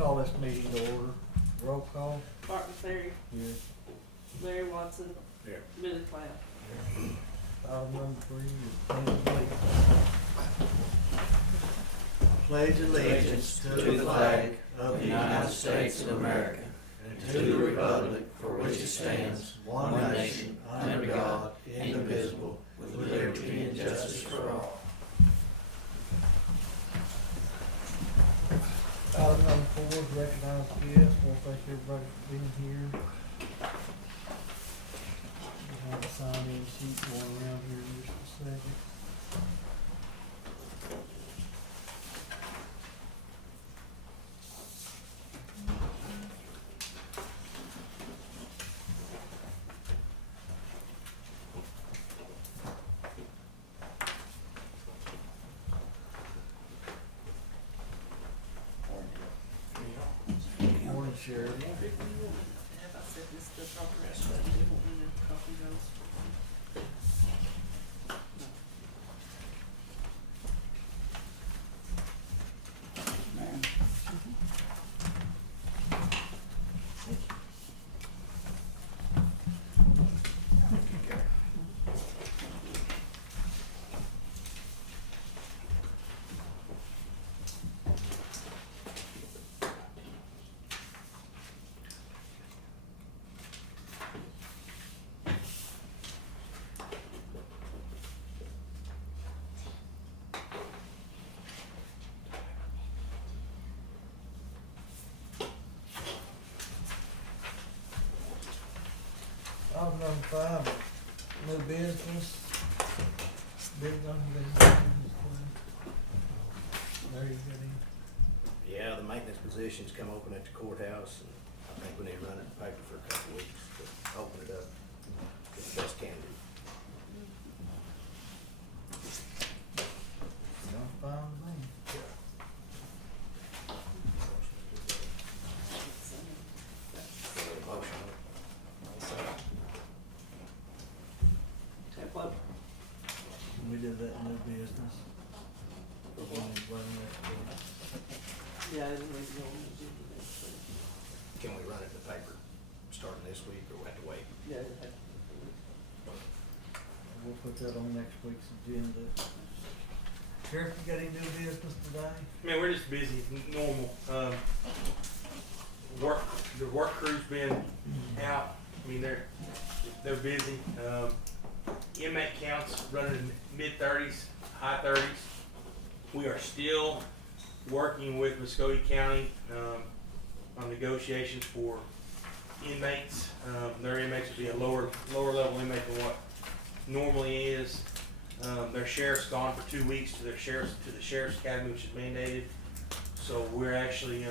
call this meeting to order. Roll call. Martin Ferry, Here. Larry Watson, Here. Billy Cloud. Item number 3 is pledge. Pledge allegiance to the flag of the United States of America and to the republic for which it stands, one nation, under God, indivisible, with liberty and justice for all. Item number 4 is recognized guests. We'll thank everybody for being here. We'll have a sign-in sheet going around here in just a second. Morning, Sheriff. Have I said this the proper restaurant? Do you want me to copy those? Item number 5, new business. Been done, Larry, you got any? Yeah, the maintenance position's come open at the courthouse, and I think we need to run it in the paper for a couple of weeks to open it up, get the best candidate. Sounds fine with me. Motion. Take what? We did that new business. We're going to run that for- Yeah, I didn't really go on the agenda next week. Can we run it in the paper starting this week, or we have to wait? Yeah, it had. We'll put that on next week's agenda. Sheriff, you got any new business today? Man, we're just busy, normal. The work crew's been out. I mean, they're busy. Inmate counts running in mid-30s, high 30s. We are still working with Muskogee County on negotiations for inmates. Their inmates will be a lower level inmate than what normally is. Their sheriff's gone for 2 weeks to the sheriff's academy, which is mandated. So we're actually,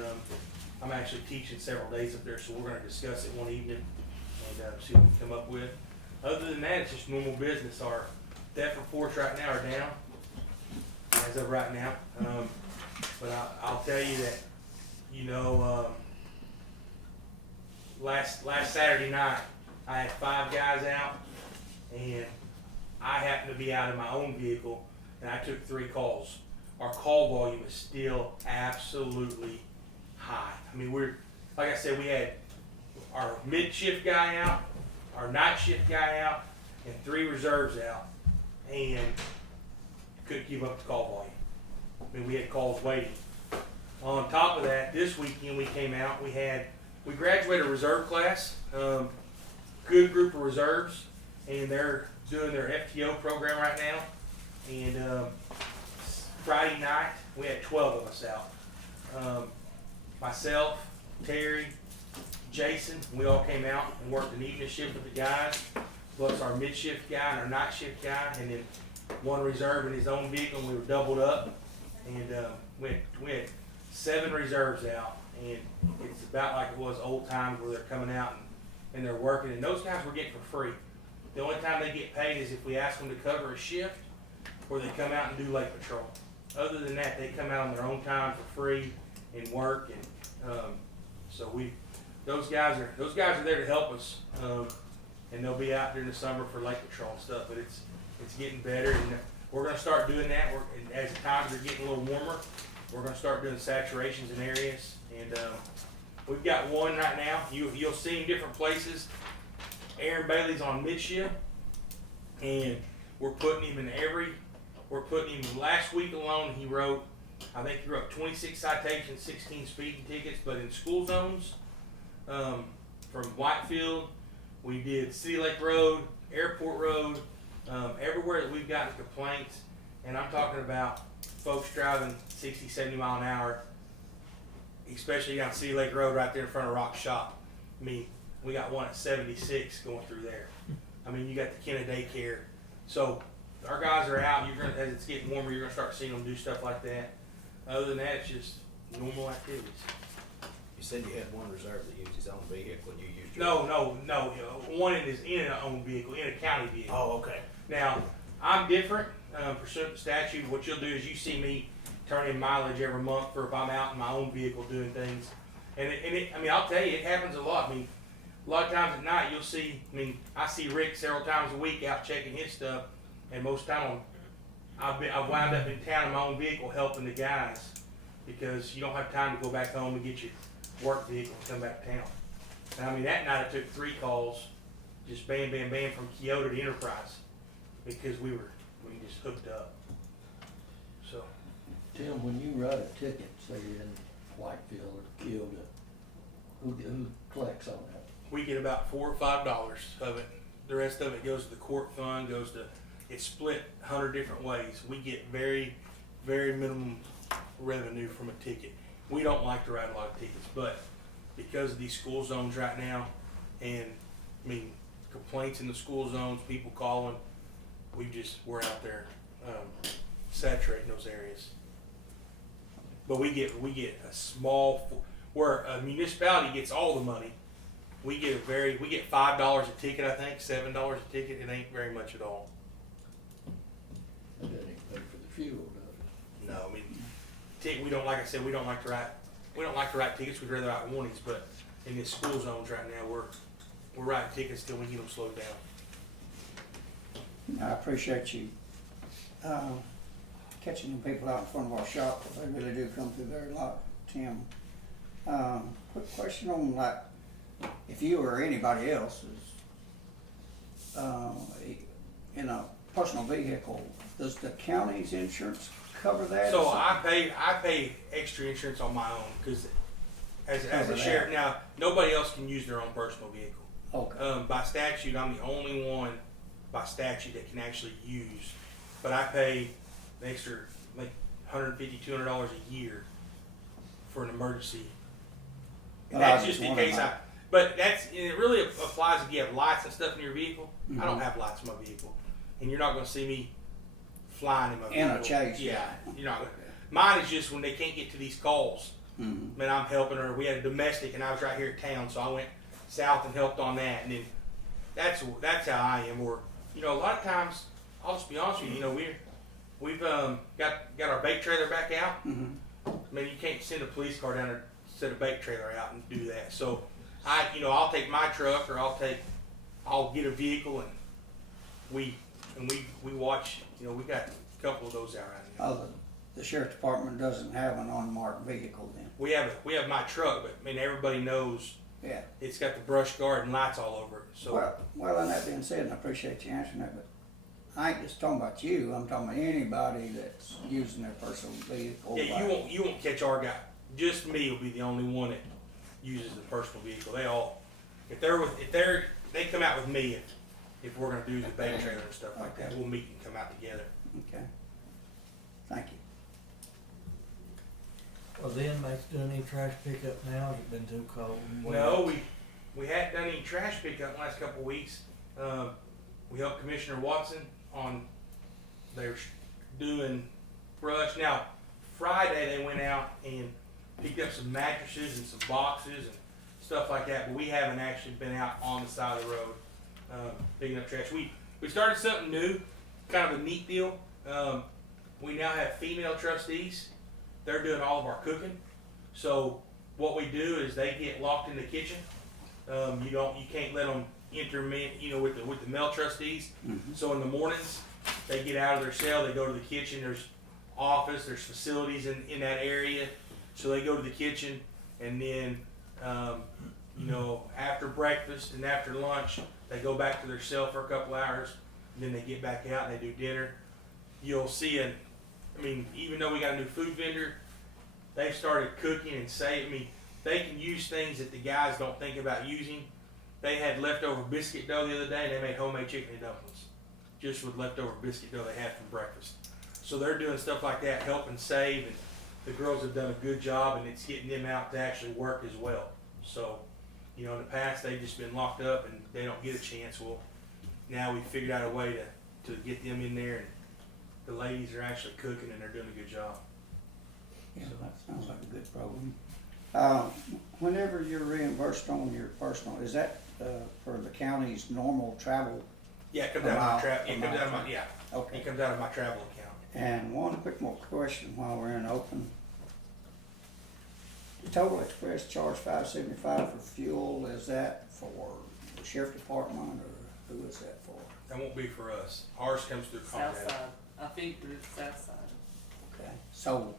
I'm actually teaching several days up there, so we're going to discuss it one evening and see what we come up with. Other than that, it's just normal business. Our theft reports right now are down, as of right now. But I'll tell you that, you know, last Saturday night, I had 5 guys out, and I happened to be out in my own vehicle, and I took 3 calls. Our call volume is still absolutely high. I mean, like I said, we had our mid-shift guy out, our night shift guy out, and 3 reserves out, and couldn't keep up the call volume. I mean, we had calls waiting. On top of that, this weekend we came out, we graduated a reserve class, good group of reserves, and they're doing their FTO program right now. And Friday night, we had 12 of us out. Myself, Terry, Jason, we all came out and worked an evening shift with the guys, plus our mid-shift guy and our night shift guy, and then 1 reserve in his own vehicle, and we were doubled up. And we had 7 reserves out, and it's about like it was old times where they're coming out and they're working, and those guys we're getting for free. The only time they get paid is if we ask them to cover a shift, or they come out and do lake patrol. Other than that, they come out on their own time for free and work, and so those guys are there to help us, and they'll be out during the summer for lake patrol and stuff. But it's getting better, and we're going to start doing that. And as the times are getting a little warmer, we're gonna start doing saturations in areas, and we've got one right now. You'll see him different places. Aaron Bailey's on midship, and we're putting him in last week alone, I think he wrote 26 citations, 16 speeding tickets, but in school zones, from Whitefield, we did City Lake Road, Airport Road, everywhere that we've gotten complaints, and I'm talking about folks driving 60, 70 mile an hour, especially down City Lake Road right there in front of Rock Shop. I mean, we got one at 76 going through there. I mean, you got the Kenna Daycare. So our guys are out. As it's getting warmer, you're gonna start seeing them do stuff like that. Other than that, it's just normal activities. You said you had one reserve that used his own vehicle and you used your No. One is in an own vehicle, in a county vehicle. Oh, okay. Now, I'm different. Pursuant to statute, what you'll do is you see me turn in mileage every month for if I'm out in my own vehicle doing things. I mean, I'll tell you, it happens a lot. I mean, a lot of times at night you'll see, I see Rick several times a week out checking his stuff, and most of the time I've wound up in town in my own vehicle helping the guys, because you don't have time to go back home and get your work vehicle and come back to town. And I mean, that night I took 3 calls, just bam, bam, bam, from Kyoto to Enterprise, because we just hooked up. So. Tim, when you write a ticket, say in Whitefield or Kyoto, who collects on that? We get about $4 or $5 of it. The rest of it goes to the court fund, it's split 100 different ways. We get very, very minimum revenue from a ticket. We don't like to write a lot of tickets, but because of these school zones right now, and complaints in the school zones, people calling, we're out there saturating those areas. But we get a small, where a municipality gets all the money. We get $5 a ticket, I think, $7 a ticket. It ain't very much at all. That doesn't even pay for the fuel, does it? No, we don't, like I said, we don't like to write tickets. We'd rather write warnings. But in these school zones right now, we're writing tickets till we get them slowed down. I appreciate you catching the people out in front of our shop, because they really do come through there a lot, Tim. Quick question on, like, if you or anybody else is in a personal vehicle, does the county's insurance cover that? So I pay extra insurance on my own, because as a sheriff now, nobody else can use their own personal vehicle. Okay. By statute, I'm the only one by statute that can actually use, but I pay an extra like $150, $200 a year for an emergency. And that's just in case but it really applies if you have lights and stuff in your vehicle. I don't have lights in my vehicle, and you're not going to see me flying in my vehicle. In a chase. Yeah, you're not. Mine is just when they can't get to these calls. Mm-hmm. Man, I'm helping her. We had a domestic, and I was right here in town, so I went south and helped on that. And then that's how I am. Or a lot of times, I'll just be honest with you. We've got our bait trailer back out. Mm-hmm. You can't send a police car down there, set a bait trailer out, and do that. So I'll take my truck, or I'll get a vehicle, and we watch. We got a couple of those out right now. The sheriff's department doesn't have an unmarked vehicle then? We have my truck, but everybody knows. Yeah. It's got the brush guard and lights all over it. So well, and that being said, and I appreciate you answering that, but I ain't just talking about you. I'm talking about anybody that's using their personal vehicle. yeah, you won't catch our guy. Just me will be the only one that uses the personal vehicle. They all, they come out with me if we're gonna do the bait trailer and stuff like that. We'll meet and come out together. Okay. Thank you. Well, the inmates doing any trash pickup now? It's been too cold. No, we hadn't done any trash pickup the last couple of weeks. We helped Commissioner Watson on they're doing brush. Now, Friday they went out and picked up some mattresses and some boxes and stuff like that, but we haven't actually been out on the side of the road picking up trash. We started something new, kind of a neat deal. We now have female trustees. They're doing all of our cooking. So what we do is they get locked in the kitchen. You can't let them intermingle, with the male trustees. Mm-hmm. So in the mornings they get out of their cell, they go to the kitchen. There's office, there's facilities in that area. So they go to the kitchen, and then, you know, after breakfast and after lunch, they go back to their cell for a couple hours, and then they get back out and they do dinner. You'll see I mean, even though we got a new food vendor, they've started cooking and I mean, they can use things that the guys don't think about using. They had leftover biscuit dough the other day, and they made homemade chicken and dumplings just with leftover biscuit dough they had from breakfast. So they're doing stuff like that, helping save, and the girls have done a good job, and it's getting them out to actually work as well. So, you know, in the past they've just been locked up and they don't get a chance. Well, now we've figured out a way to get them in there, and the ladies are actually cooking and they're doing a good job. Yeah, that sounds like a good program. Whenever you're reimbursed on your personal, is that for the county's normal travel? Yeah, it comes out of my travel. It amount. comes out of my Okay. It comes out of my travel account. And one quick more question while we're in open. The Total Express charge $5.75 for fuel. Is that for the sheriff department, or who is that for? That won't be for us. Ours comes through South Conrad. side, I think through the south side. Okay. So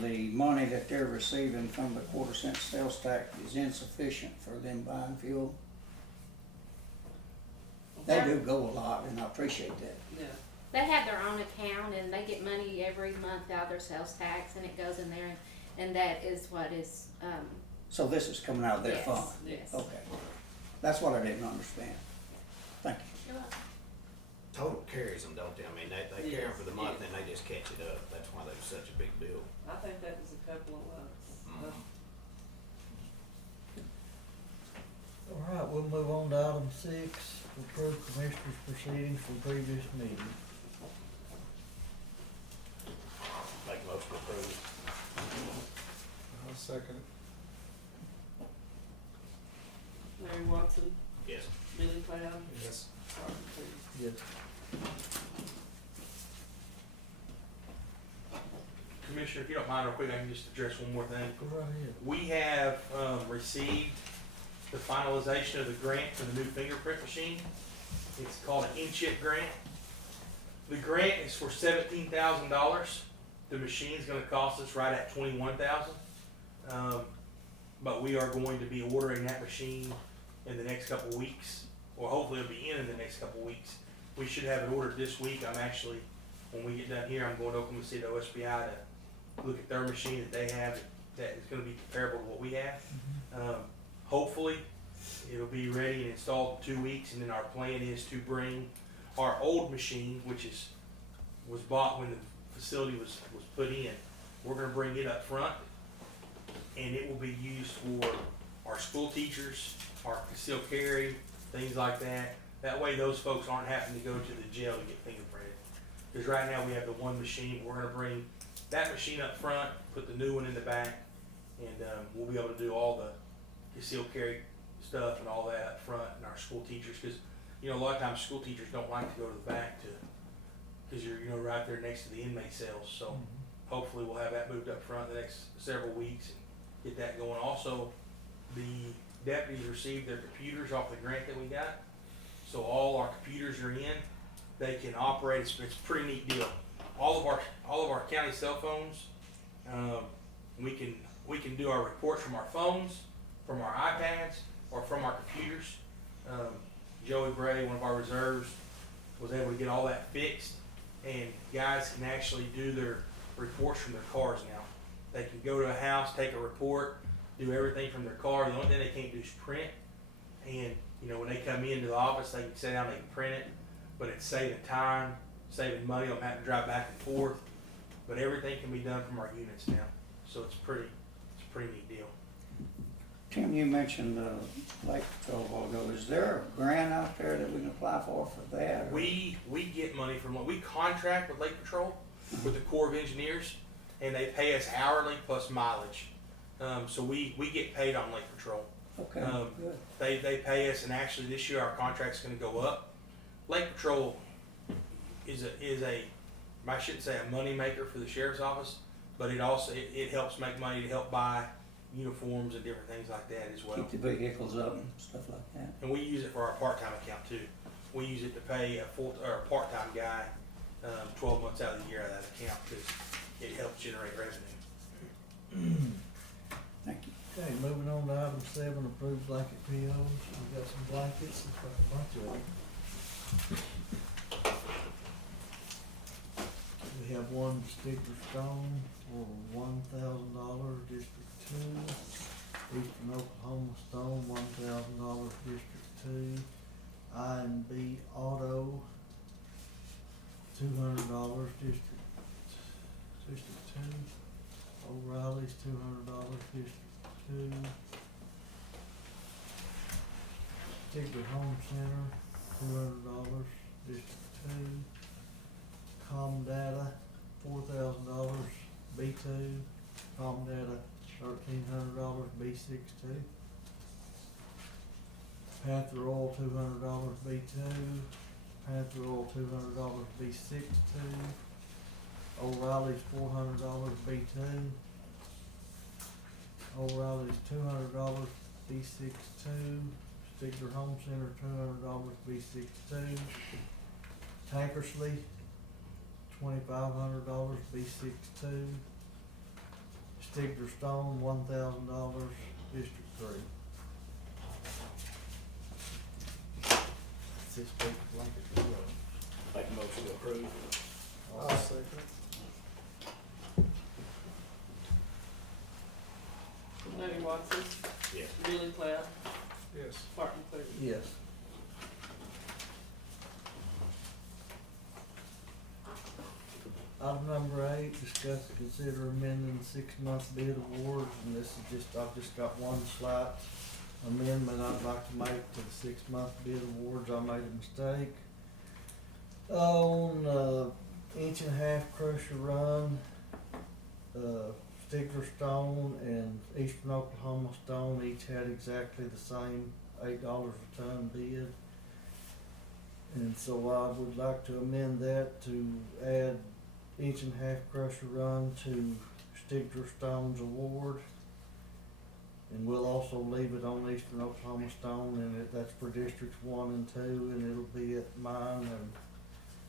the money that they're receiving from the quarter-cent sales tax is insufficient for them buying fuel? They do go a lot, and I appreciate that. Yeah. They have their own account and they get money every month out of their sales tax, and it goes in there, and that is what is, So this is coming out of their yes, fund? yes. Okay. That's what I didn't understand. Thank you. You're welcome. Total carries them, don't they? I mean, they carry them Yes, for the month, yes. and they just catch it up. That's why they're such a big deal. I think that was a couple of months. All right, we'll move on to item 6, approve commissioners' proceedings for previous meeting. Make a motion to approve. I'll second it. Larry Watson, Yes. Billy Cloud, Yes. Robert Peters. Yes. Commissioner, if you don't mind real quick, I can just address one more thing. Go right ahead. We have received the finalization of the grant for the new fingerprint machine. It's called an in-chip grant. The grant is for $17,000. The machine's gonna cost us right at $21,000. But we are going to be ordering that machine in the next couple weeks, or hopefully it'll be in the next couple weeks. We should have it ordered this week. I'm actually, when we get done here, I'm going to Oklahoma City OSBI to look at their machine that they have that is gonna be comparable to what we have. Hopefully, it'll be ready and installed in 2 weeks, and then our plan is to bring our old machine, which was bought when the facility was put in. We're gonna bring it up front, and it will be used for our school teachers, our concealed carry, things like that. That way those folks aren't having to go to the jail to get fingerprinted. Because right now we have the one machine. We're gonna bring that machine up front, put the new one in the back, and we'll be able to do all the concealed carry stuff and all that up front, and our school teachers, because you know a lot of times school teachers don't like to go to the back because you're right there next to the inmate cells. So hopefully we'll have that moved up front the next several weeks and get that going. Also, the deputies received their computers off the grant that we got, so all our computers are in. They can operate. It's a pretty neat deal. All of our county cell phones, we can do our reports from our phones, from our iPads, or from our computers. Joey Bray, one of our reserves, was able to get all that fixed, and guys can actually do their reports from their cars now. They can go to a house, take a report, do everything from their car. The only thing they can't do is print. And when they come into the office, they can sit down, they can print it, but it's saving time, saving money. Don't have to drive back and forth. But everything can be done from our units now, so it's a pretty neat deal. Tim, you mentioned Lake Patrol a while ago. Is there a grant out there that we can apply for that? Or? We get money from we contract with Lake Patrol, with the Corps of Engineers, and they pay us hourly plus mileage. So we get paid on Lake Patrol. Okay, good. They pay us, and actually this year our contract's going to go up. Lake Patrol is a I shouldn't say a money maker for the sheriff's office, but it also it helps make money to help buy uniforms and different things like that as well. Keep the vehicles up and stuff like that. And we use it for our part-time account too. We use it to pay a part-time guy 12 months out of the year out of that account, because it helps generate revenue. Thank you. Okay, moving on to item 7, approved blanket POs. We've got some blankets, looks like a bunch of them. We have one Sticker Stone for $1,000, District 2. Eastern Oklahoma Stone, $1,000, District 2. I&B Auto, $200, District 2. O'Reilly's, $200, District 2. Stigler Home Center, $200, District 2. Comdata, $4,000, B2. Comdata, $1,300, B62. Panther Oil, $200, B2. Panther Oil, $200, B62. O'Reilly's, $400, B2. O'Reilly's, $200, B62. Stigler Home Center, $200, B62. Tankersley, $2,500, B62. Stigler Stone, $1,000, District 3. This big blanket PO. Make a motion to approve. I'll second. Larry Watson, Yes. Billy Cloud, Yes. Martin Cleary. Yes. Item number 8, discuss and consider amending the 6-month bid awards, and this is just, I've just got one slight amendment I'd like to make to the 6-month bid awards. I made a mistake. On, 1.5 crusher run, Stigler Stone and Eastern Oklahoma Stone each had exactly the same $8 a ton bid. And so I would like to amend that to add 1.5 crusher run to Stigler Stone's award. And we'll also leave it on Eastern Oklahoma Stone, and that's for Districts 1 and 2, and it'll be at mine and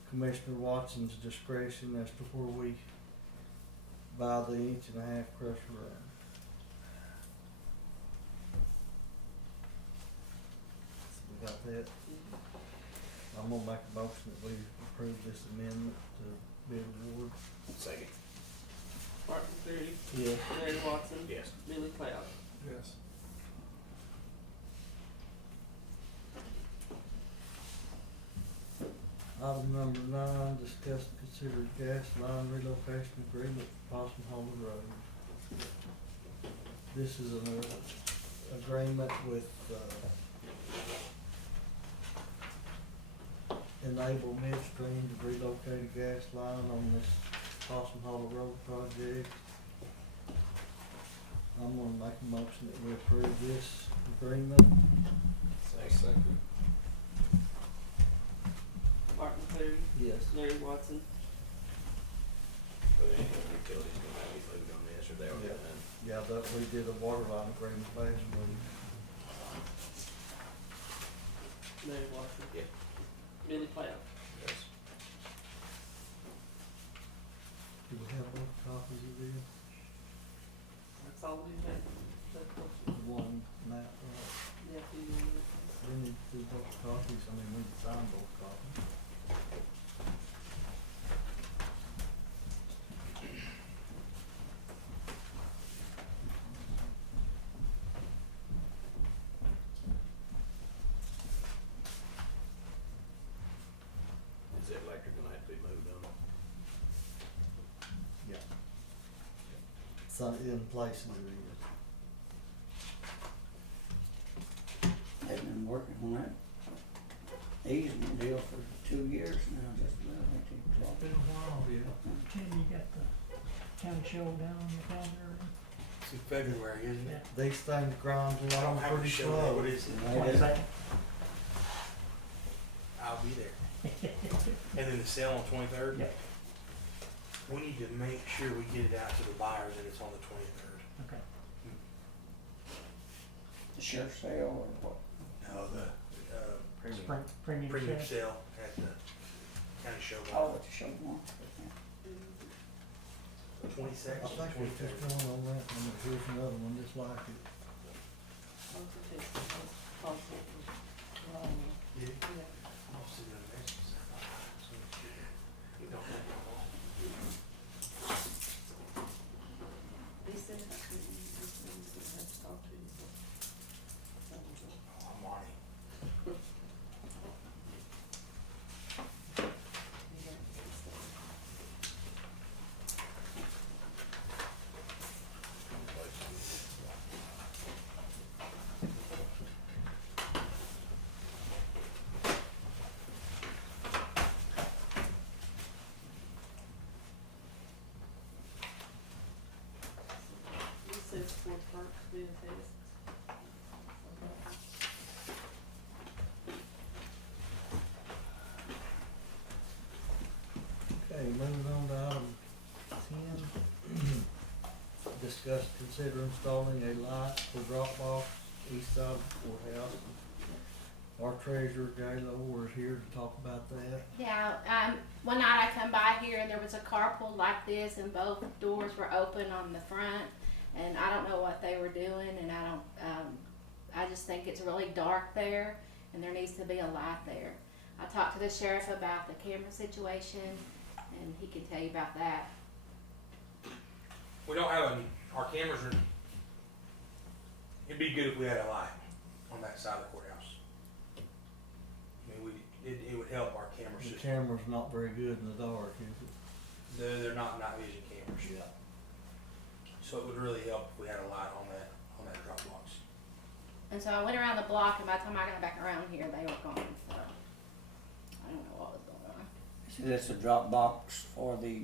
Commissioner Watson's discretion as to where we buy the 1.5 crusher run. So we got that. I'm gonna make a motion that we approve this amendment to bid award. Second. Martin Cleary, Yes. Larry Watson, Yes. Billy Cloud. Yes. Item number 9, discuss and consider gas line relocation agreement for Possum Hollow Road. This is an agreement with, Enable Midstream to relocate a gas line on this Possum Hollow Road project. I'm gonna make a motion that we approve this agreement. Second. Martin Cleary, Yes. Larry Watson, But any utilities gonna have to be moved on this, or they already Yeah. done? Yeah, that, we did a water line agreement last week. Larry Watson, Yeah. Billy Cloud. Yes. Do we have both copies of this? That's all we have. That's what The one map, you have to do. we need to do both copies, I mean, we can sign both copies. Is the electric gonna have to be moved on? Yeah. Some, in places it is. They've been working on that easement deal for 2 years now, just about, ain't it? It's been a while, yeah. Tim, you got the county show down on the calendar? It's in February, isn't it? These things grind I don't along have pretty to show slow. what is it. They just- 22nd? I'll be there. And then the sale on 23rd? Yep. We need to make sure we get it out to the buyers and it's on the 23rd. Okay. The sheriff's sale or what? No, the, Spring, premium premium sale? sale at the County show Oh, barn. it's a show one. Mm-hmm. 26. I think it's just one on that one, but here's another one just like it. Both of his, both of them. Yeah. Yeah. I'll see the next one. So you don't have to walk. He said I couldn't, he said he didn't have to talk to you. That was all. Oh, I'm on it. He got this stuff. You said for perks being tested. Okay, moving on to item 10. Discuss, consider installing a light for drop box east side of the courthouse. Our treasurer, Gay Lowe, is here to talk about that. Yeah, one night I come by here and there was a car pulled like this and both doors were open on the front, and I don't know what they were doing, and I just think it's really dark there and there needs to be a light there. I talked to the sheriff about the camera situation and he can tell you about that. We don't have our cameras are, it'd be good if we had a light on that side of the courthouse. I mean, it would help our camera The system. camera's not very good in the dark, is it? They're not night vision cameras. Yeah. So it would really help if we had a light on that drop box. And so I went around the block, and by the time I got back around here, they were gone, so I don't know what was going on. So that's a drop box for the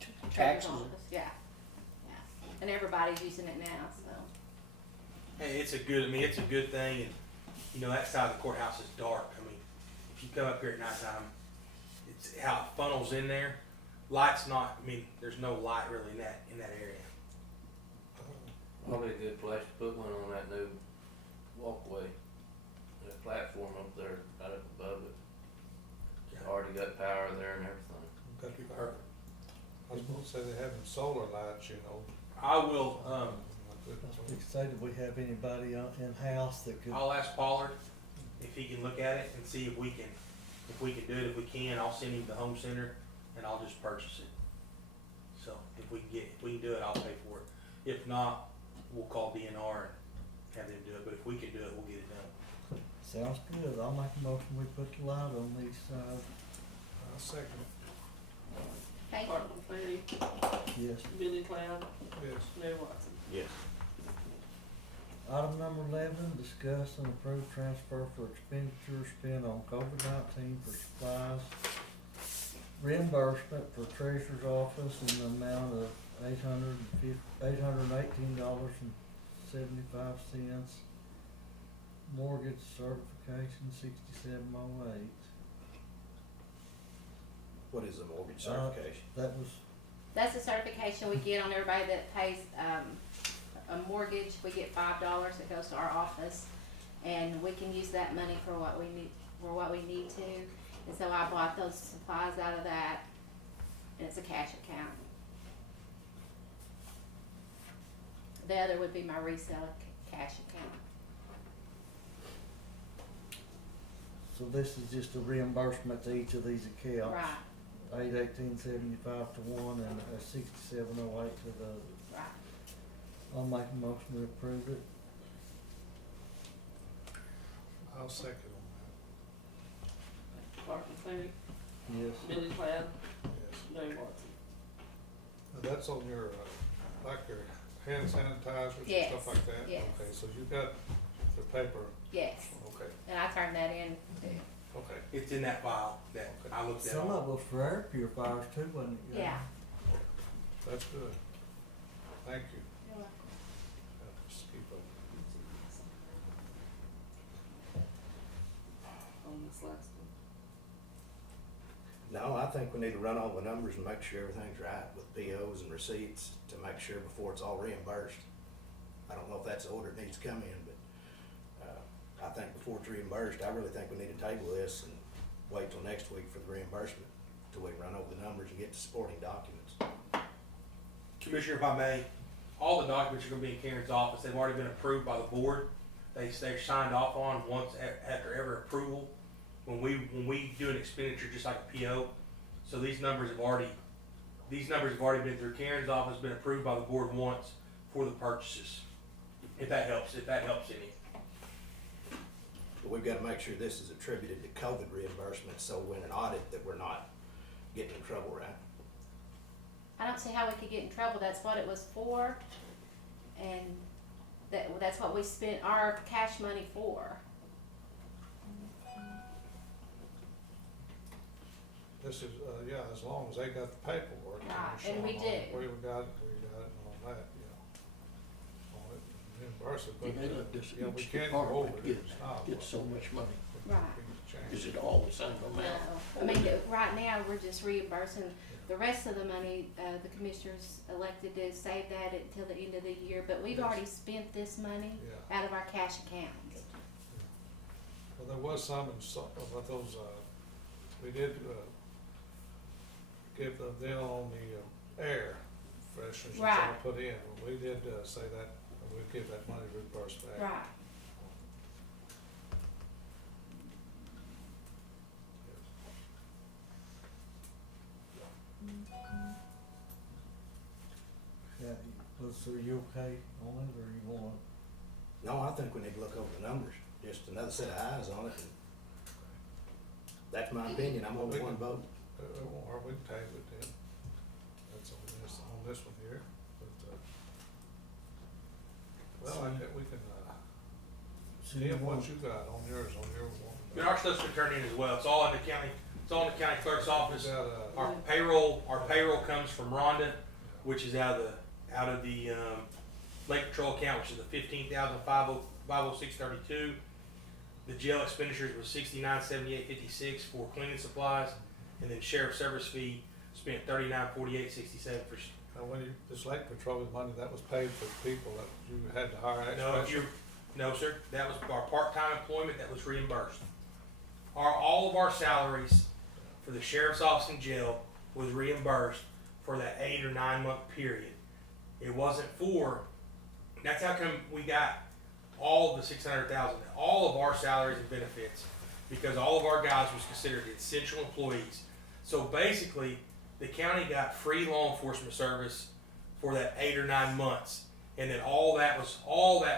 Treasurer's taxes? office, yeah, yeah, and everybody's using it now, so. Hey, it's a good thing, and you know that side of the courthouse is dark. I mean, if you come up here at nighttime, it's how it funnels in there. Light's not. I mean, there's no light really in that area. Probably a good place to put one on that new walkway, that platform up there, right up above it. It's already got power there and everything. Got to be Perfect. I was gonna say they have them solar lights, you know. I will. I was excited we have anybody in-house that could. I'll ask Pollard if he can look at it and see if we can do it. If we can, I'll send him to the home center and I'll just purchase it. So if we can do it, I'll pay for it. If not, we'll call DNR and have them do it. But if we can do it, we'll get it done. Sounds good. I'll make a motion, we put the light on these sides. I'll second. Thank you. Martin Cleary, Yes. Billy Cloud, Yes. Mary Watson. Yes. Item number 11, discuss and approve transfer for expenditure spent on COVID-19 for supplies. Reimbursement for treasurer's office in the amount of $818.75. Mortgage certification 6708. What is the mortgage certification? That was, That's a certification we get on everybody that pays, a mortgage. We get $5 that goes to our office, and we can use that money for what we need to. And so I bought those supplies out of that, and it's a cash account. The other would be my resale cash account. so this is just a reimbursement to each of these accounts. Right, 818.75 to one and 6708 to the other. right. I'll make a motion to approve it. I'll second Martin Cleary, Yes. Billy Cloud, Yes. Mary Watson. That's on your, like your hand sanitizers and Yes, stuff like that? yes. Okay, so you got the paper, Yes, okay, and I turned that in too. okay. It's in that file that I looked at. Some of those for air purifiers too, wasn't it? Yeah. That's good. Thank you. You're welcome. Just keep up. On this last one. No, I think we need to run all the numbers and make sure everything's right with POs and receipts to make sure before it's all reimbursed. I don't know if that's the order it needs to come in, but, I think before it's reimbursed, I really think we need to table this and wait till next week for the reimbursement, till we run over the numbers and get the supporting documents. Commissioner, if I may, all the documents are gonna be in Karen's office. They've already been approved by the board. They're signed off on once after every approval. When we do an expenditure just like a PO, so these numbers have already been through Karen's office, been approved by the board once for the purchases. If that helps any. But we've gotta make sure this is attributed to COVID reimbursement, so when an audit, that we're not getting in trouble, right? I don't see how we could get in trouble. That's what it was for, and that's what we spent our cash money for. This is, yeah, as long as they got the paperwork. Right, showing and we all do. We got it and all that, you know. On it, and reimburse it, but, They let this yeah, we each can't go over department it. It's not get so much money. Right. Is it all the same No, amount? I mean, right now, we're just reimbursing the rest of the money. The commissioners elected to save that until the end of the year, but we've Yes. already spent this money Yeah. out of our cash accounts. Well, there was some in some of those, we did, give the deal on the air fresheners that y'all Right. put in. We did, say that, we'd give that money reimbursed back. Right. Yeah, so you okay on it, or you want? No, I think we need to look over the numbers, just another set of eyes on it, and that's my opinion, I'm only one vote. Or we can table it then. That's on this one here, but, well, I think we can, Tim, what you got on yours, on your one? But our stuff's been turned in as well. It's all in the county. It's all in the county clerk's office. We got, Our payroll comes from Rhonda, which is out of the Lake Patrol account, which is the 15,506.32. The jail expenditures was $69,78.56 for cleaning supplies, and then sheriff service fee spent $39,48.67 for. when you, this lake patrol money, that was paid for people that you had to hire extra. No, sir. That was our part-time employment that was reimbursed. All of our salaries for the sheriff's office and jail was reimbursed for that 8 or 9 month period. It wasn't for. That's how come we got all the $600,000, all of our salaries and benefits, because all of our guys was considered essential employees. So basically, the county got free law enforcement service for that 8 or 9 months, and then all that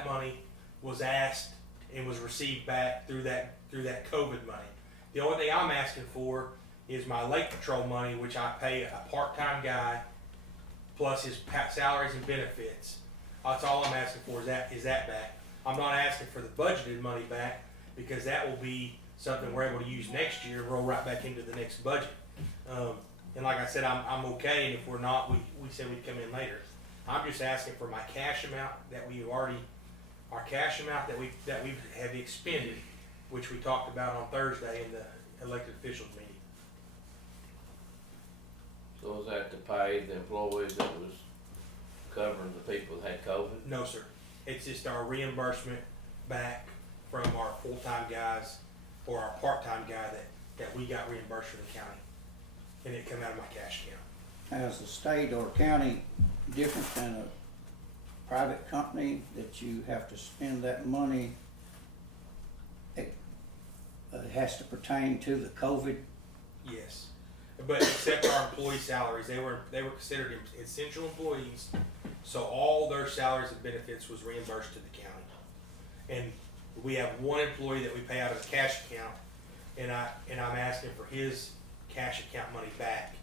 money was asked and was received back through that COVID money. The only thing I'm asking for is my Lake Patrol money, which I pay a part-time guy plus his salaries and benefits. That's all I'm asking for is that back. I'm not asking for the budgeted money back, because that will be something we're able to use next year and roll right back into the next budget. And like I said, I'm okay, and if we're not, we said we'd come in later. I'm just asking for my cash amount that we have expended, which we talked about on Thursday in the elected officials meeting. So was that to pay the employees that was covering the people that had COVID? No, sir. It's just our reimbursement back from our full-time guys or our part-time guy that we got reimbursed from the county. And it come out of my cash account. As a state or county different than a private company that you have to spend that money? It has to pertain to the COVID. Yes. But except our employee salaries, they were considered essential employees, so all their salaries and benefits was reimbursed to the county. And we have one employee that we pay out of the cash account, and I'm asking for his cash account money back,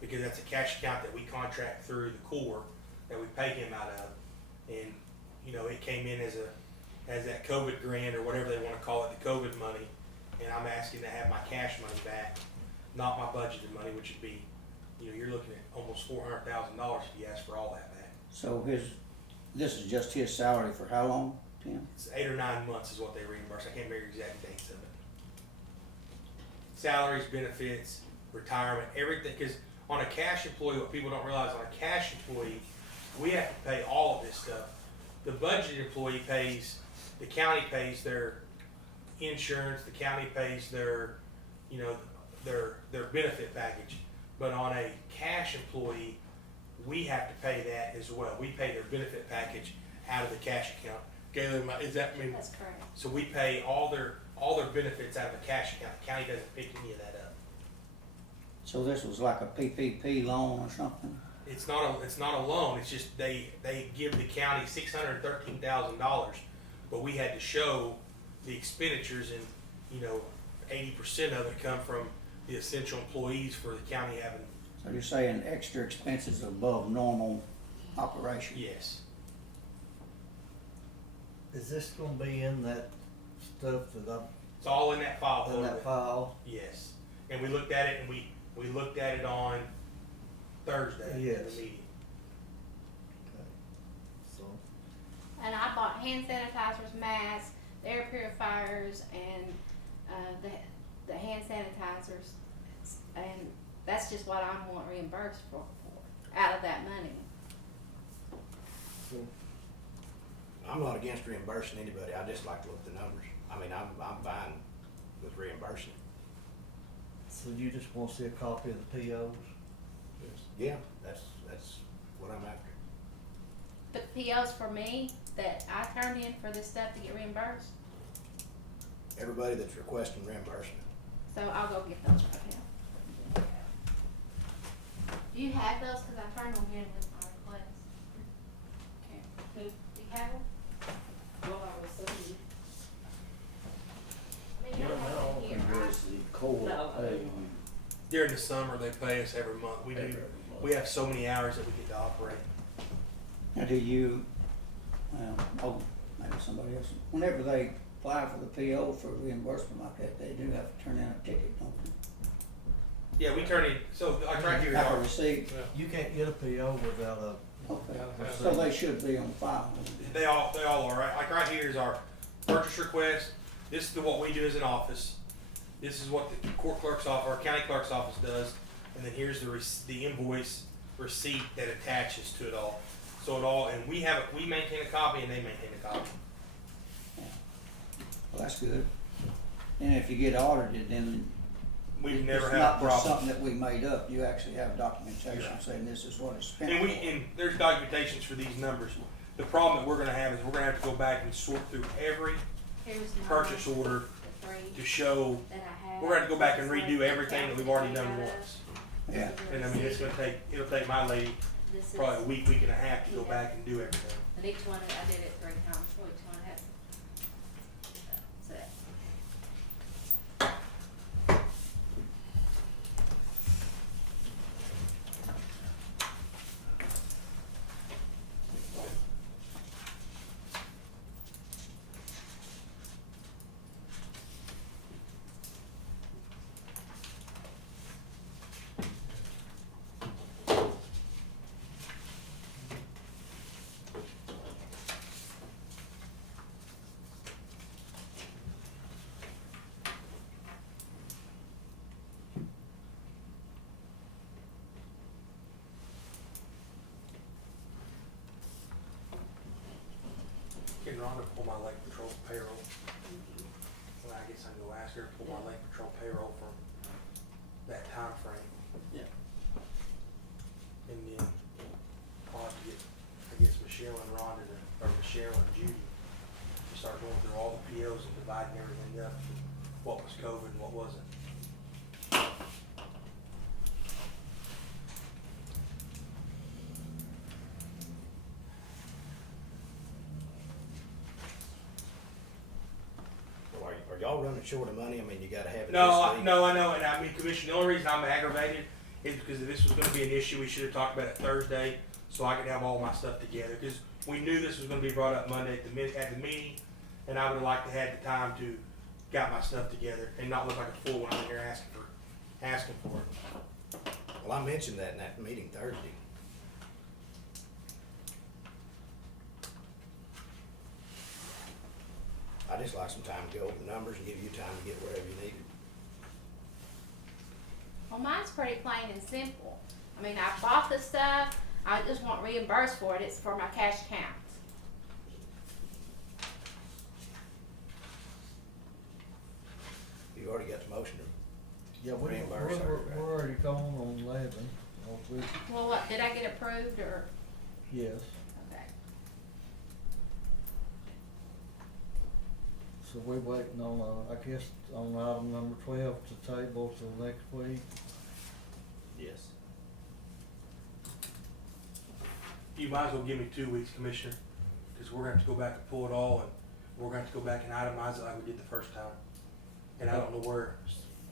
because that's a cash account that we contract through the Corps that we pay him out of. And it came in as that COVID grant or whatever they want to call it, the COVID money, and I'm asking to have my cash money back, not my budgeted money, which would be, you're looking at almost $400,000 if you ask for all that back. So this is just his salary for how long, Tim? It's 8 or 9 months is what they reimburse. I can't remember exact dates of it. Salaries, benefits, retirement, everything. Because on a cash employee, what people don't realize, on a cash employee, we have to pay all of this stuff. The budgeted employee pays, the county pays their insurance, the county pays their you know, their benefit package. But on a cash employee, we have to pay that as well. We pay their benefit package out of the cash account. Galen, is that, I mean, That's correct. so we pay all their benefits out of the cash account. The county doesn't pick any of that up. So this was like a PPP loan or something? It's not a loan. It's just they give the county $613,000, but we had to show the expenditures, and you know, 80% of it come from the essential employees for the county having. So you're saying extra expenses above normal operation? Yes. Is this gonna be in that stuff that It's all in that file I'm, in folder. that file? Yes. And we looked at it, and we looked at it on Thursday in Yes. the meeting. Okay. So, And I bought hand sanitizers, masks, air purifiers, and the hand sanitizers, and that's just what I'm wanting reimbursed for out of that money. so I'm not against reimbursing anybody, I just like to look at the numbers. I mean, I'm fine with reimbursing. So you just wanna see a copy of the POs? Yes. Yeah, that's what I'm after. But the POs for me that I turned in for this stuff to get reimbursed, Everybody that's requesting reimbursement. so I'll go get those right now. Do you have those? Cause I turned them in with my request. Okay. Do you have them? Well, I was saying, I mean, I have it here, right? no, During the summer, they pay us every month. We have so many hours that we get to operate. Now do you, maybe somebody else, whenever they apply for the PO for reimbursement like that, they do have to turn in a ticket, don't they? Yeah, we turn in, so like right here is Like a our, receipt? You can't get a PO without a, Okay, Yeah. so they should be on file. they all are, right? Like right here is our purchase request. This is what we do as an office. This is what the court clerk's office, our county clerk's office does. And then here's the invoice receipt that attaches to it all. So it all, and we maintain a copy and they maintain a copy. Well, that's good. And if you get audited, then We've never it's had a not just problem. something that we made up, you actually have documentation Yeah. saying this is what it's spent And for. there's documentations for these numbers. The problem that we're gonna have is we're gonna have to go back and sort through every Here's mine, purchase order the three to show, that I have. we're gonna have to go back and redo everything that we've already done once. Yeah. And I mean, it'll take my lady This is, probably a week and a half to go back and do everything. and each one, I did it 3 times, so each one has. So, Can Rhonda pull my Lake Patrol payroll? Well, I guess I can go ask her to pull my Lake Patrol payroll from that time frame. Yeah. And then I'll have to get, I guess Michelle and Rhonda, or Michelle and Judy, to start going through all the POs and dividing everything up, what was COVID and what wasn't. So are y'all running short of money? I mean, you gotta have it No, this week. no, I know, and I mean, Commissioner, the only reason I'm aggravated is because if this was gonna be an issue, we should have talked about it Thursday, so I could have all my stuff together, because we knew this was gonna be brought up Monday at the meeting, and I would have liked to have the time to got my stuff together and not look like a fool when I'm in here asking for it. Well, I mentioned that in that meeting Thursday. I just like some time to go over the numbers and give you time to get whatever you needed. well, mine's pretty plain and simple. I mean, I bought the stuff, I just want reimbursed for it, it's for my cash account. You already got the motion Yeah, we're reimburse everybody. already gone on 11. Well, what, did I get approved or, Yes. okay. So we're waiting on, I guess, on item number 12 to table till next week. Yes. You might as well give me 2 weeks, Commissioner, because we're gonna have to go back and pull it all, and we're gonna have to go back and itemize it like we did the first time. And I don't know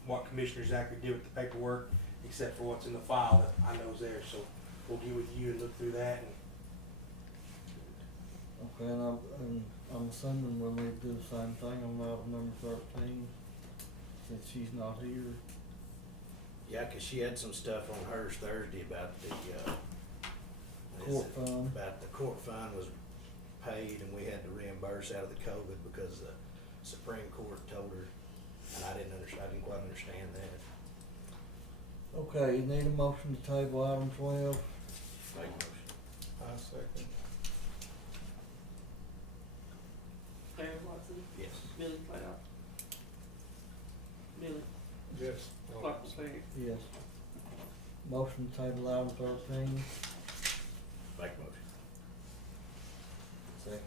what Commissioner exactly did with the paperwork, except for what's in the file that I know is there, so we'll get with you and look through that and. Okay, and I'm assuming we'll need to do the same thing on item number 13, since she's not here. Yeah, 'cause she had some stuff on hers Thursday about the, Court fund. about the court fund was paid and we had to reimburse out of the COVID because the Supreme Court told her, and I didn't quite understand that. Okay, you need a motion to table item 12. Make a motion. I second. Larry Watson, Yes. Billy Cloud, Billy, Yes. Clark McLeary. Yes. Motion to table item 13. Make a motion. Second.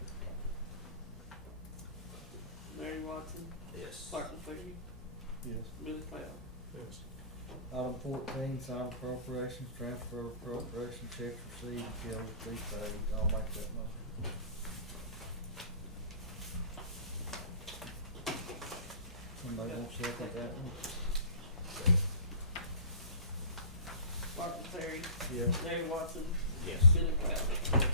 Larry Watson, Yes. Clark McLeary, Yes. Billy Cloud. Yes. Item 14, sign appropriations, transfer appropriation, checks received, bills to be paid. I'll make that motion. Somebody want to second that one? Clark McLeary, Yes. Larry Watson, Yes. Billy Cloud.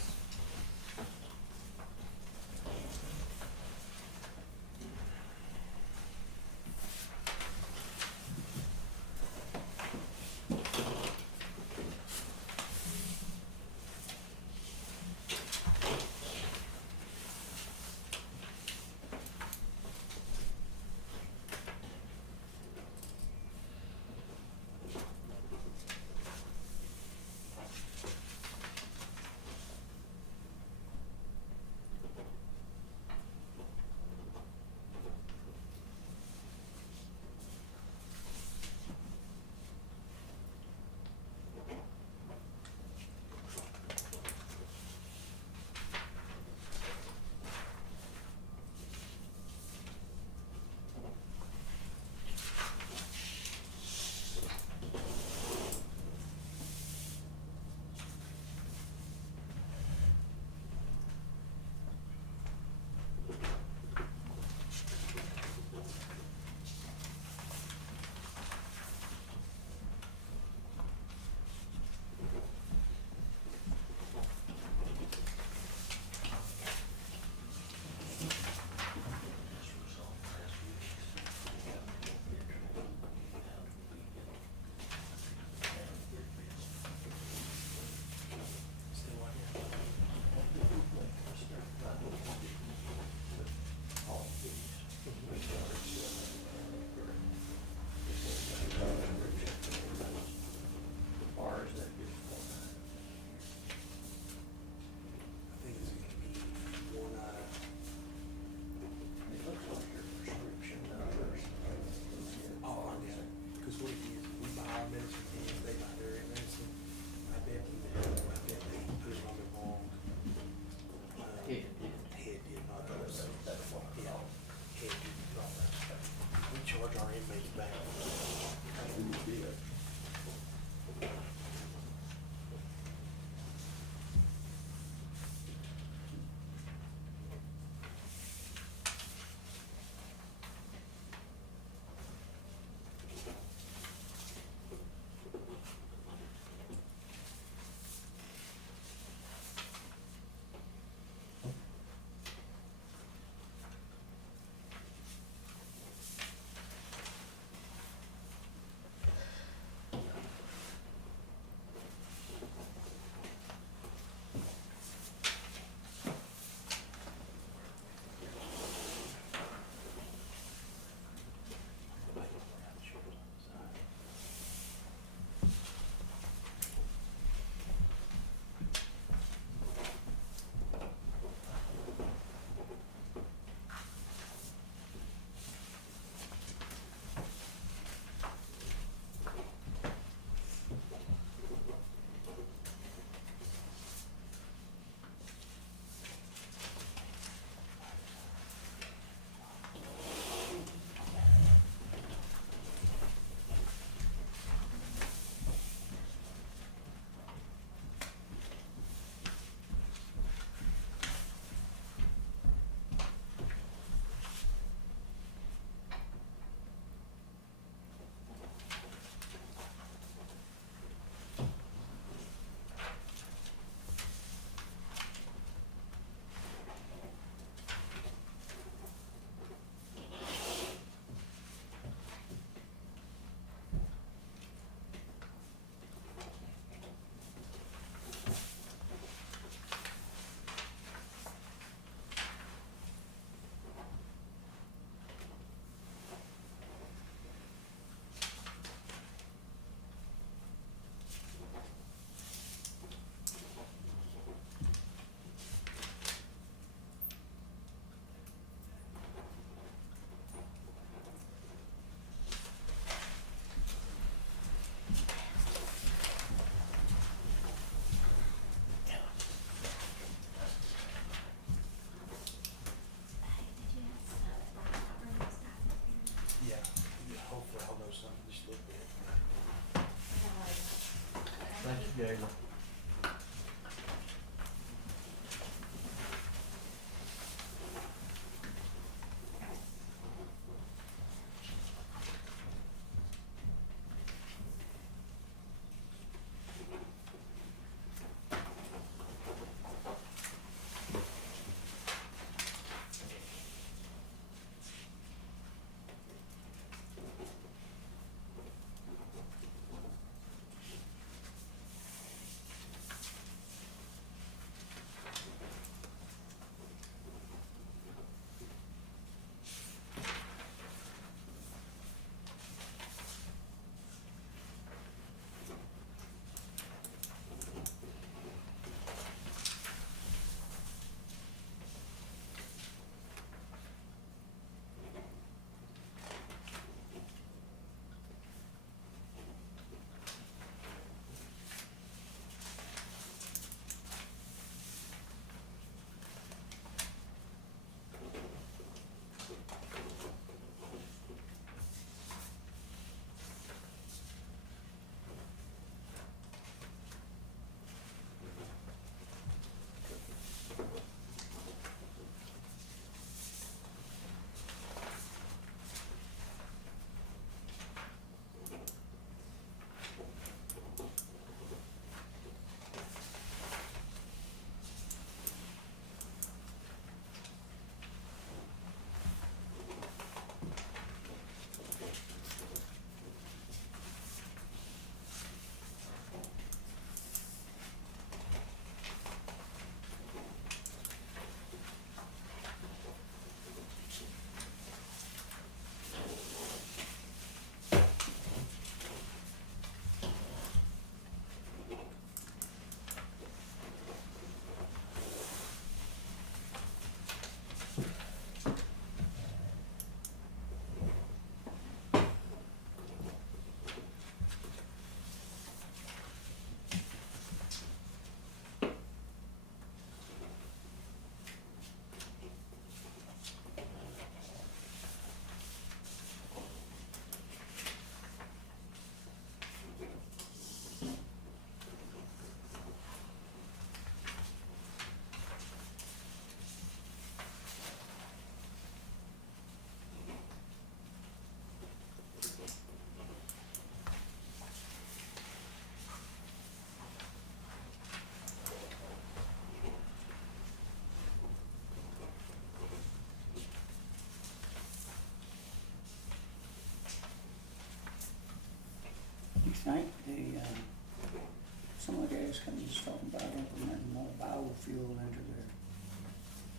talking about implementing more biofuel into their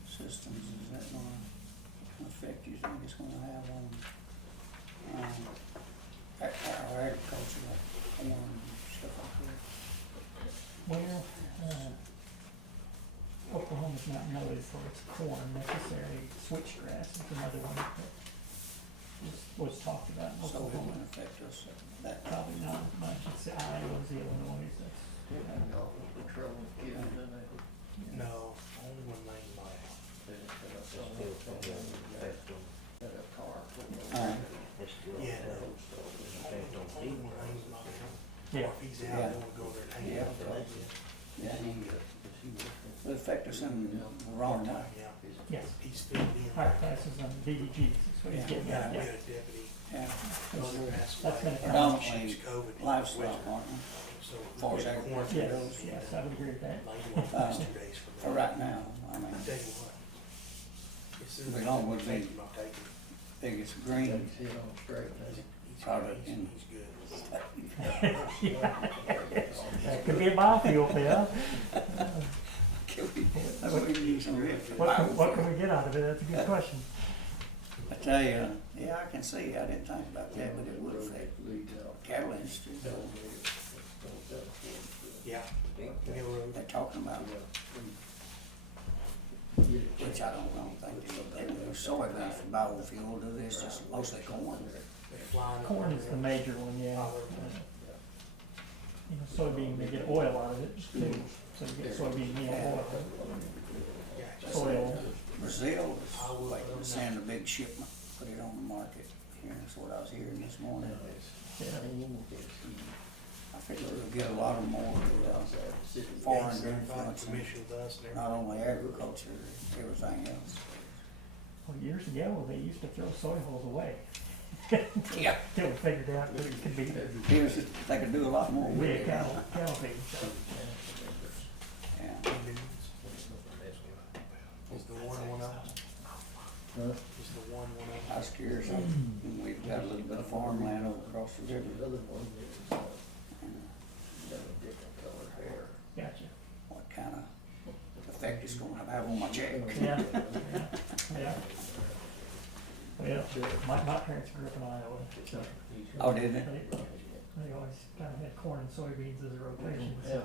systems. Is that gonna, what effect you think it's gonna have on, our agriculture, like corn and stuff like that? Well, Oklahoma's not noted for its corn necessarily. Switchgrass is another one that was talked about in So it Oklahoma. wouldn't affect us that Probably not as much. It's Iowa's, Illinois, that's. No, only when Lane left. Alright, Yeah, no. Only when Lane's not here. Yeah. Or if he's out, Yeah. I wanna go there and hang Yeah. out for a little bit. yeah, it'll affect us in the wrong way. Yeah, Yes, he's filled in. higher prices on DDGs, that's what he's Yeah. getting Yeah, at, we yeah. had a deputy, Yeah, brother passed That's away. been a predominantly She's COVID. livestock, aren't we? So. As far as we had agriculture quarantine goes. Yes, yes, I would agree with that. Lane went the last 2 days for For that. right now, I mean, I tell you what. As soon as We I don't would take be- him, I'll take him. biggest green He's product he's- in. He's good. That could be a biofuel, yeah. Can we, that's what we use some of it for What can biofuel. we get out of it? That's a good question. I tell you, yeah, I can see, I didn't think about that, but it would affect cattle industry, though. Yeah. Mill Road. They're talking about, which I don't think they don't use soybeans for biofuel, do this, just mostly corn. They're flying up Corn is the there. major one, yeah. You know, soybean, they get oil out of it too, so you get soybean meal oil. Gotcha. Soil. Brazil is waiting to send a big shipment, put it on the market, here, that's what I was hearing this morning. Yeah. I figure we'll get a lot of more, foreign influence, Commission with us and not only agriculture, everything else. Well, years ago, they used to throw soy hulls away. Yeah. Till we figured out that it could be Here's, they could do a lot more with big it. cattle feed, so. Yeah. everything. Is the one up? Is the one I up? was curious, we've got a little bit of farmland over across the river. Gotcha. What kind of effect it's gonna have on my check. Yeah, yeah. Well, my parents grew up in Iowa, so Oh, did they? they always kind of had corn and soybeans as a rotation, so,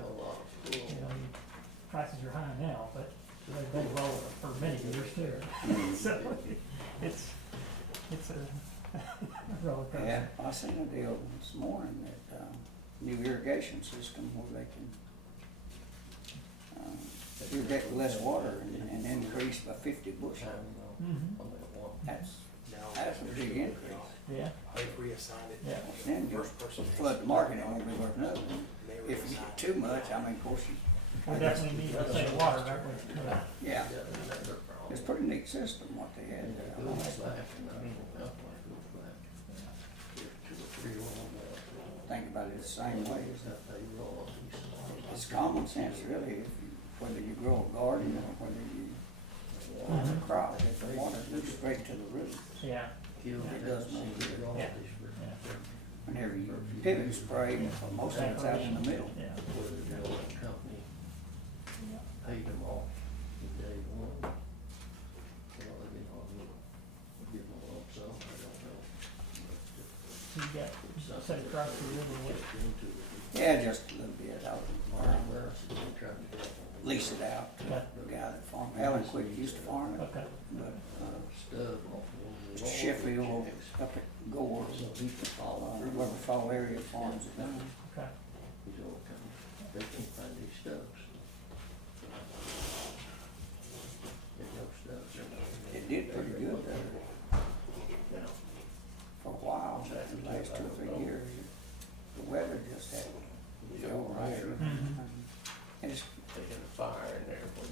you know, prices are high now, but they've been low for many years too. So it's a roller coaster. Yeah, I seen a deal this morning that, new irrigation system where they can, irrigate with less water and increase by 50 bushel. Mhm. That's a big increase. Yeah, They've reassigned it. yeah. Then you First person. flood the market, it won't be worth nothing. They If you reassigned get it. too much, I mean, of course, We definitely need to save water, don't we? yeah. It's a pretty neat system what they had there. Think about it the same way. It's common sense, really, if you, whether you grow a garden or whether you plant a crop, if the water goes straight to the root, Yeah, it does no good. yeah, Whenever you pivot spray, most of it's out in the middle. yeah. Paid them off in day one. Well, they didn't give them a lump sum, I don't know. So you got set across the river, what, Yeah, just a little bit out. Trying to get Lease it out to Okay. the guy that farmed. Alan Quick used to farm it, okay, but, stuff off Mr. Sheffield up at Gore, Riverfall area farms it down. okay. He's all kind of, they can't find these stuffs. There's no stuffs. It did pretty good there for a while, the last 2 or 3 years. The weather just had to go right. Mhm. And it's, They had a fire in there when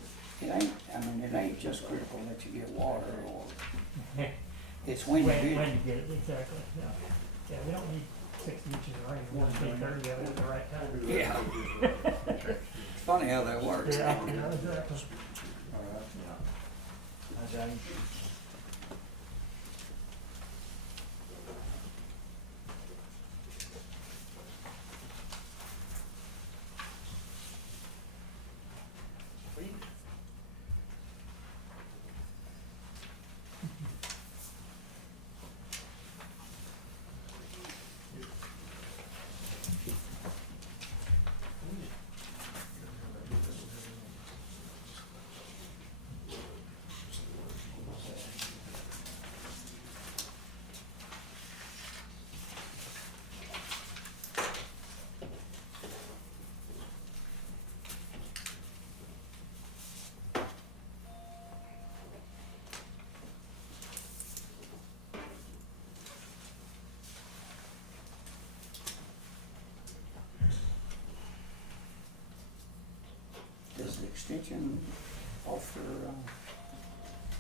it ain't, I mean, it ain't just critical that you get water or, it's when you When get it. you get it, exactly, yeah. Yeah, we don't need 60 inches of rain, we just need 30 of it at the right time. Yeah. It's funny how that works. Yeah, yeah, exactly. Hi, James. the extension offer,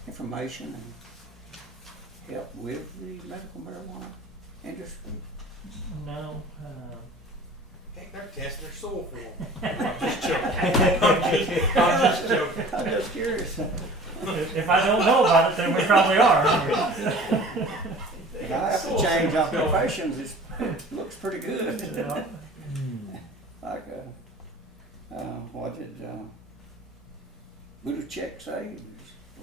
information and help with the medical marijuana industry? No, Heck, they're testing their soil for them. I'm just joking. I'm just joking. I'm just curious. if I don't know about it, then we probably are. If I have to change occupations, it looks pretty good. Yeah. Like, what did, Budacek say?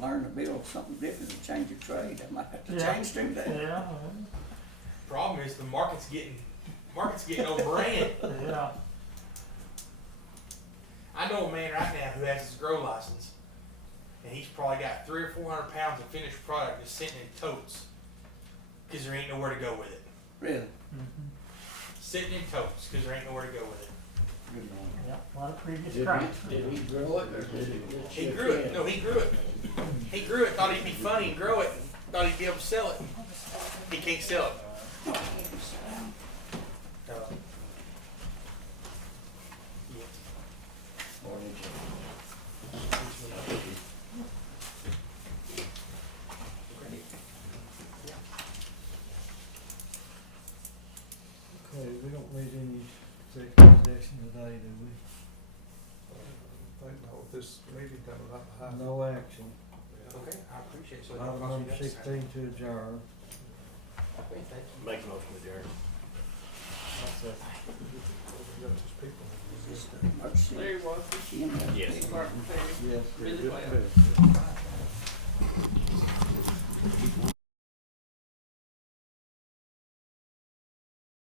Learn to build something different and change your trade. I might have to Yeah. change to that. Yeah, Problem is the market's getting overran. yeah. I know a man right now who has his grow license, and he's probably got 300 or 400 pounds of finished product just sitting in totes, because there ain't nowhere to go with it. Really? Mhm. Sitting in totes, because there ain't nowhere to go with it. Good Lord. Yeah, a lot of previous Did crops. he grow it or did he just He ship grew it. in? No, he grew it. He grew it. Thought he'd be funny and grow it. Thought he'd be able to sell it. He can't sell it. Okay, we don't need any executive session today, do we? I think no, this meeting coming up behind. No action. Okay, I appreciate it. So Item number 16 to adjourn. Okay, thank you. Make a motion with Darren. We got these people. Is this the emergency? Larry Walters, EMS? Yes. Martin Perry, Yes. Billy Webb.